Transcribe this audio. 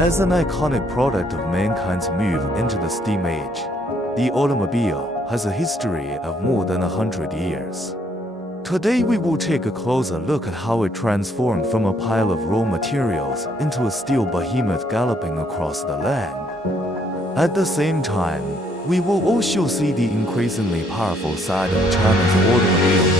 As an iconic product of mankind's move into the steam age, the automobile has a history of more than 100 years. Today we will take a closer look at how it transformed from a pile of raw materials into a steel behemoth galloping across the land. At the same time, we will also see the increasingly powerful side of China's automobile